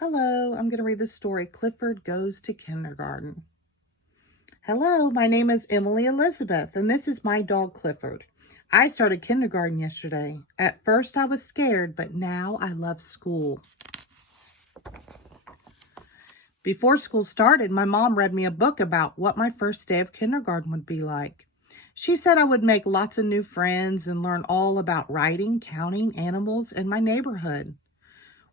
Hello, I'm going to read the story Clifford Goes to Kindergarten. Hello, my name is Emily Elizabeth, and this is my dog Clifford. I started kindergarten yesterday. At first I was scared, but now I love school. Before school started, my mom read me a book about what my first day of kindergarten would be like. She said I would make lots of new friends and learn all about writing, counting, animals, and my neighborhood.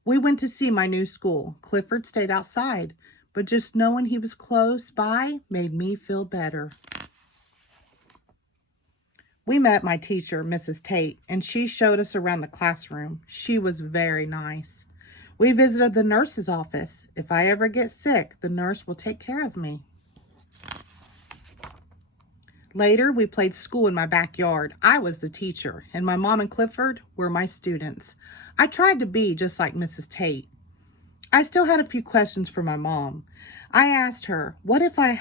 We went to see my new school. Clifford stayed outside, but just knowing he was close by made me feel better. We met my teacher, Mrs. Tate, and she showed us around the classroom. She was very nice. We visited the nurse's office. If I ever get sick, the nurse will take care of me. Later, we played school in my backyard. I was the teacher, and my mom and Clifford were my students. I tried to be just like Mrs. Tate. I still had a few questions for my mom. I asked her, what if I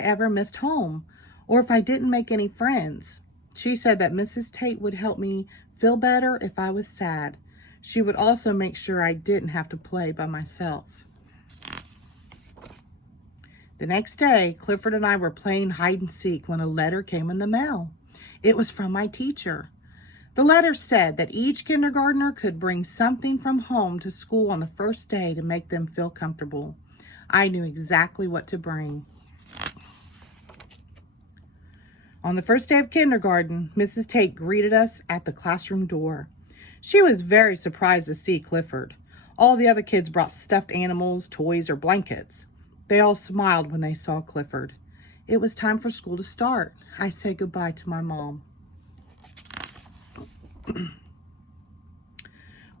ever missed home, or if I didn't make any friends? She said that Mrs. Tate would help me feel better if I was sad. She would also make sure I didn't have to play by myself. The next day, Clifford and I were playing hide and seek when a letter came in the mail. It was from my teacher. The letter said that each kindergartner could bring something from home to school on the first day to make them feel comfortable. I knew exactly what to bring. On the first day of kindergarten, Mrs. Tate greeted us at the classroom door. She was very surprised to see Clifford. All the other kids brought stuffed animals, toys, or blankets. They all smiled when they saw Clifford. It was time for school to start. I said goodbye to my mom.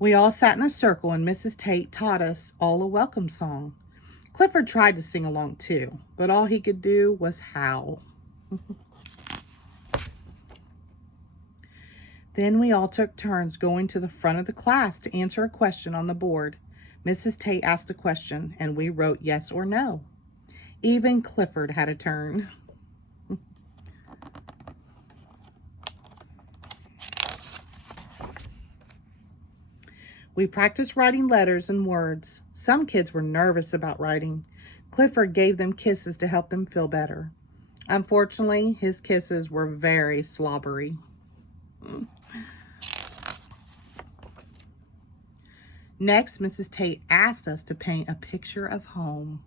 We all sat in a circle and Mrs. Tate taught us all a welcome song. Clifford tried to sing along too, but all he could do was howl. Then we all took turns going to the front of the class to answer a question on the board. Mrs. Tate asked a question and we wrote yes or no. Even Clifford had a turn. We practiced writing letters and words. Some kids were nervous about writing. Clifford gave them kisses to help them feel better. Unfortunately, his kisses were very slobbery. Next, Mrs. Tate asked us to paint a picture of home.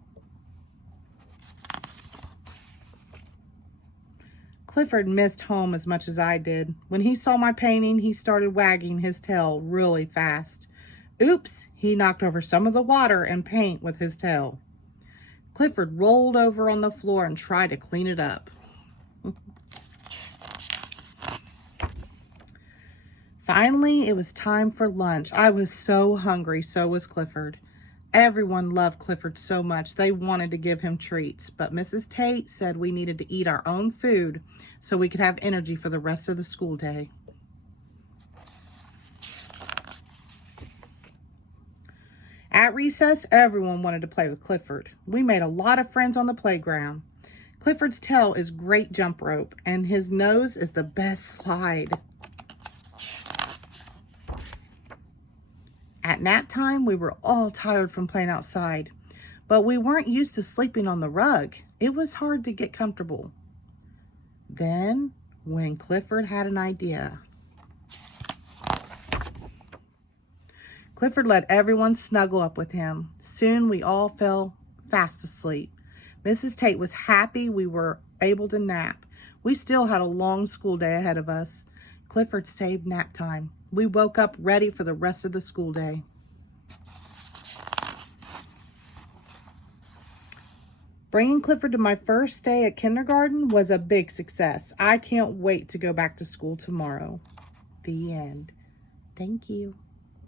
Clifford missed home as much as I did. When he saw my painting, he started wagging his tail really fast. Oops, he knocked over some of the water and paint with his tail. Clifford rolled over on the floor and tried to clean it up. Finally, it was time for lunch. I was so hungry, so was Clifford. Everyone loved Clifford so much they wanted to give him treats, but Mrs. Tate said we needed to eat our own food so we could have energy for the rest of the school day. At recess, everyone wanted to play with Clifford. We made a lot of friends on the playground. Clifford's tail is great jump rope, and his nose is the best slide. At nap time, we were all tired from playing outside, but we weren't used to sleeping on the rug. It was hard to get comfortable. Then, when Clifford had an idea. Clifford let everyone snuggle up with him. Soon we all fell fast asleep. Mrs. Tate was happy we were able to nap. We still had a long school day ahead of us. Clifford saved nap time. We woke up ready for the rest of the school day. Bringing Clifford to my first day at kindergarten was a big success. I can't wait to go back to school tomorrow. The end. Thank you.